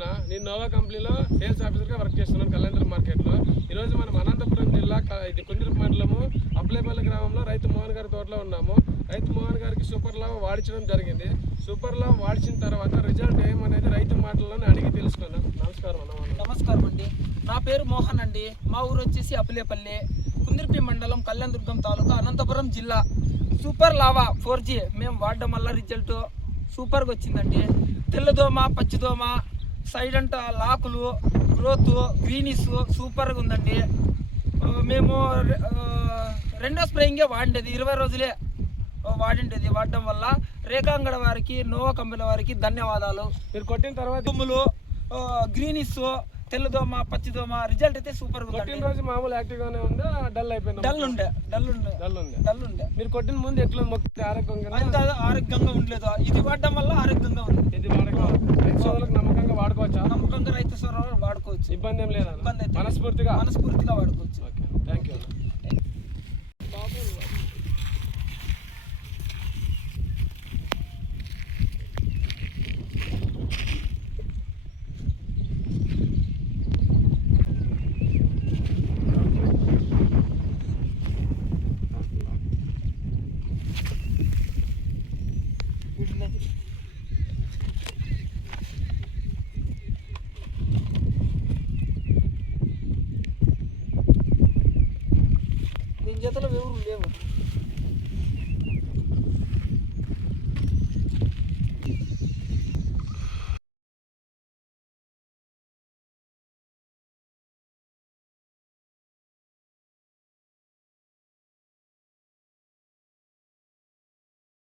రామకృష్ణ. నేను నోవా కంపెనీలో సేల్స్ ఆఫీసర్గా వర్క్ చేస్తున్నాను కళ్యాణదుర్గం మార్కెట్లో. ఈరోజు మనం అనంతపురం జిల్లా ఇది కుందిరుపు మండలము అప్లేపల్లి గ్రామంలో రైతు మోహన్ గారి తోటలో ఉన్నాము. రైతు మోహన్ గారికి సూపర్ లావ్ వాడించడం జరిగింది. సూపర్ లావ్ వాడించిన తర్వాత రిజల్ట్ ఏమనేది రైతు మాటల్లోనే అడిగి తెలుసుకున్నాం. నమస్కారం అన్న. నమస్కారం అండి, నా పేరు మోహన్ అండి. మా ఊరు వచ్చేసి అప్లేపల్లి, కుందిరుపి మండలం, కళ్యాణదుర్గం తాలూకా, అనంతపురం జిల్లా. సూపర్ లావా 4G మేము వాడడం వల్ల రిజల్ట్ సూపర్గా వచ్చిందండి. తెల్లదోమ, పచ్చిదోమ, సైడ్ అంట లాకులు, గ్రోత్, గ్రీనిస్ సూపర్గా ఉందండి. మేము రెండో స్ప్రేయింగే వాడిండేది, 20 రోజులే వాడిండేది. వాడడం వల్ల రేఖాంగడ వారికి, నోవా కంపెనీ వారికి ధన్యవాదాలు. మీరు కొట్టిన తర్వాత తుమ్ములు, గ్రీనిస్, తెల్లదోమ, పచ్చిదోమ రిజల్ట్ అయితే సూపర్ గా కొట్టిన రోజు మామూలు యాక్టివ్ గానే ఉందా, డల్ అయిపోయింది? డల్ ఉండే. మీరు కొట్టిన ముందు ఎట్లా మొక్కితే ఆరోగ్యంగా ఉండలేదు. ఇది వాడడం వల్ల ఆరోగ్యంగా ఉంది. ఇది రైతు సోదరులకు నమ్మకంగా వాడుకోవచ్చా? నమ్మకంగా రైతు సోదరులు వాడుకోవచ్చు. ఇబ్బంది ఏం లేదా? ఇబ్బంది అయితే మనస్ఫూర్తిగా వాడుకోవచ్చు. Okay, thank you.